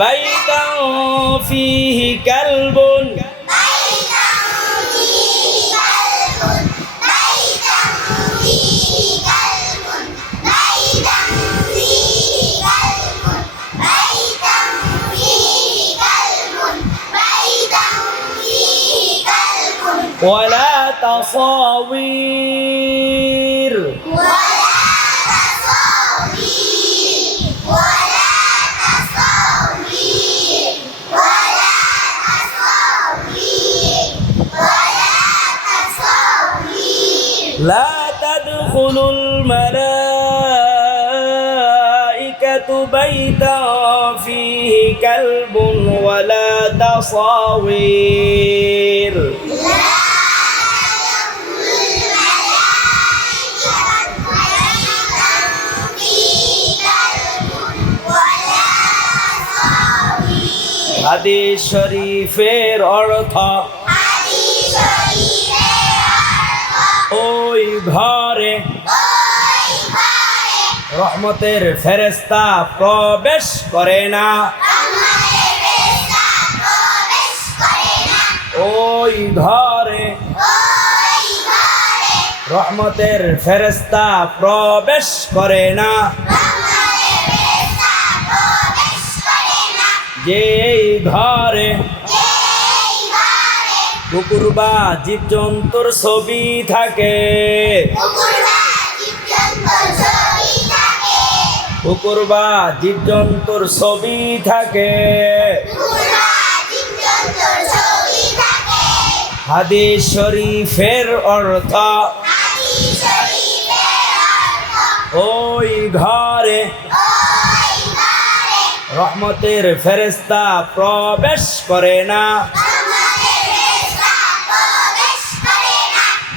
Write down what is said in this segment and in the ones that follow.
বাইতান ফীহি কালবুন ولا تصاوير لا تدخل الملائكة بيتا فيه كلب ولا تصاوير হাদিস শরীফের অর্থ ওই ঘরে রহমতের ফেরেশতা প্রবেশ করে না, ওই ঘরে রহমতের ফেরেশতা প্রবেশ করে না, যেই ঘরে কুকুর বা জীবজন্তুর ছবি থাকে, কুকুর বা জীবজন্তুর ছবি থাকে। হাদিস শরীফের অর্থ ওই ঘরে রহমতের ফেরেশতা প্রবেশ করে না,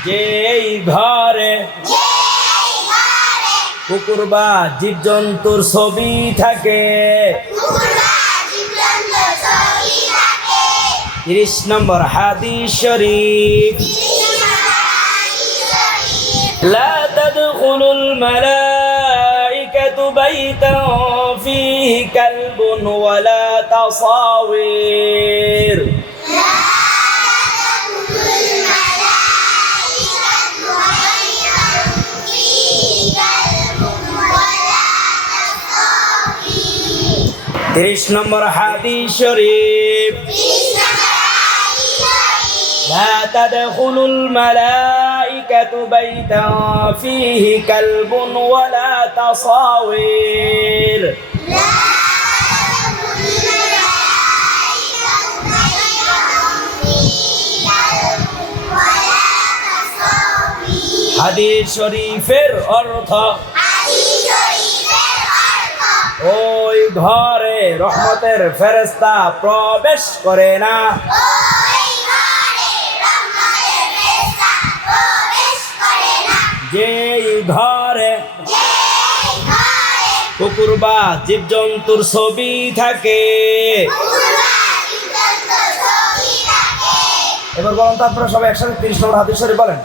যেই ঘরে কুকুর বা জীবজন্তুর ছবি থাকে। 30 নম্বর হাদিস শরীফ লা তাদখুলুল মালাইকাতু বাইতান ফীহি কালবুন ওয়ালা তাসাওয়ির তিরিশ নম্বর হাদিস শরীফ لا تدخل الملائكة بيتا فيه كلب ولا تصاوير হাদিস শরীফের অর্থ ওই ঘরে রহমতের ফেরেশতা প্রবেশ করে না, যেই ঘরে কুকুর বা জীবজন্তুর ছবি থাকে। এবার বলুন তো আপনারা সবাই একসাথে 30 নম্বর হাদিস শরীফ বলেন।